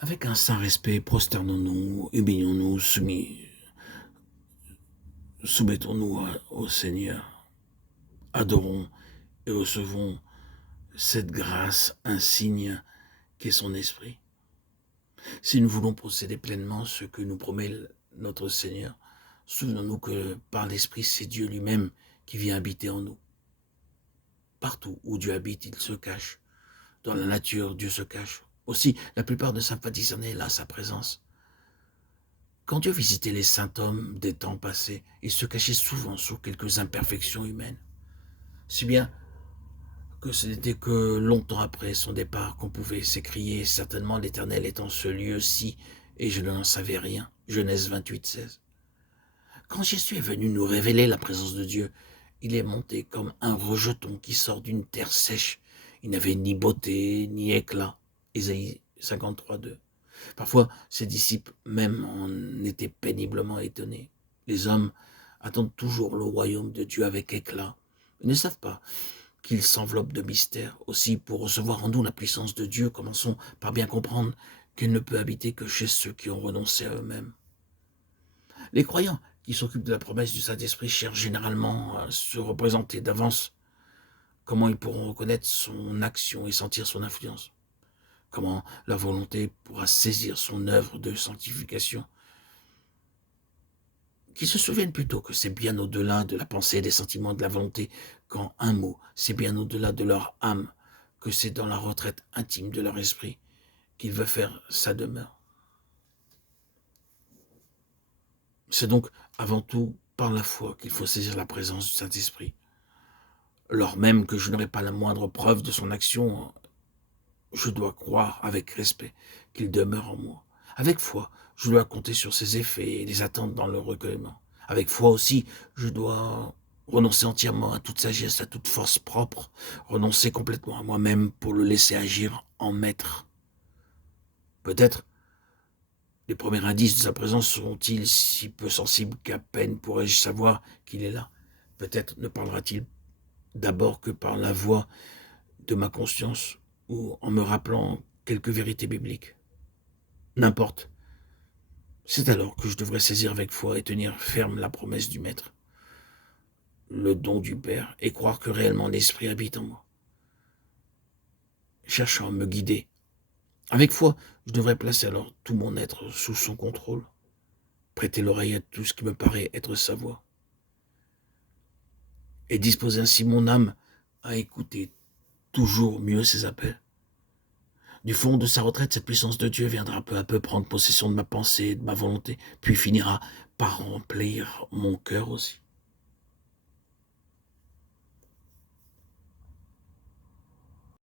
Avec un saint respect, prosternons-nous, humilions-nous, soumettons-nous au Seigneur, adorons et recevons cette grâce insigne qu'est son esprit. Si nous voulons posséder pleinement ce que nous promet notre Seigneur, souvenons-nous que par l'Esprit, c'est Dieu lui-même qui vient habiter en nous. Partout où Dieu habite, il se cache. Dans la nature, Dieu se cache. Aussi, la plupart ne savent pas discerner là sa présence. Quand Dieu visitait les saints hommes des temps passés, il se cachait souvent sous quelques imperfections humaines. Si bien que ce n'était que longtemps après son départ qu'on pouvait s'écrier « Certainement l'Éternel est en ce lieu-ci, et je n'en savais rien ». Genèse 28, 16. Quand Jésus est venu nous révéler la présence de Dieu, il est monté comme un rejeton qui sort d'une terre sèche. Il n'avait ni beauté, ni éclat. Ésaïe 53, 2. Parfois, ses disciples même en étaient péniblement étonnés. Les hommes attendent toujours le royaume de Dieu avec éclat. Ils ne savent pas qu'il s'enveloppe de mystère. Aussi, pour recevoir en nous la puissance de Dieu, commençons par bien comprendre qu'elle ne peut habiter que chez ceux qui ont renoncé à eux-mêmes. Les croyants qui s'occupent de la promesse du Saint-Esprit cherchent généralement à se représenter d'avance comment ils pourront reconnaître son action et sentir son influence, comment la volonté pourra saisir son œuvre de sanctification. Qu'ils se souviennent plutôt que c'est bien au-delà de la pensée, des sentiments, de la volonté, qu'en un mot, c'est bien au-delà de leur âme, que c'est dans la retraite intime de leur esprit qu'il veut faire sa demeure. C'est donc avant tout par la foi qu'il faut saisir la présence du Saint-Esprit. Lors même que je n'aurai pas la moindre preuve de son action, je dois croire avec respect qu'il demeure en moi. Avec foi, je dois compter sur ses effets et les attendre dans le recueillement. Avec foi aussi, je dois renoncer entièrement à toute sagesse, à toute force propre, renoncer complètement à moi-même pour le laisser agir en maître. Peut-être les premiers indices de sa présence seront-ils si peu sensibles qu'à peine pourrais-je savoir qu'il est là. Peut-être ne parlera-t-il d'abord que par la voix de ma conscience ou en me rappelant quelques vérités bibliques. N'importe. C'est alors que je devrais saisir avec foi et tenir ferme la promesse du Maître, le don du Père, et croire que réellement l'Esprit habite en moi, cherchant à me guider. Avec foi, je devrais placer alors tout mon être sous son contrôle, prêter l'oreille à tout ce qui me paraît être sa voix, et disposer ainsi mon âme à écouter toujours mieux ses appels. Du fond de sa retraite, cette puissance de Dieu viendra peu à peu prendre possession de ma pensée et de ma volonté, puis finira par remplir mon cœur aussi.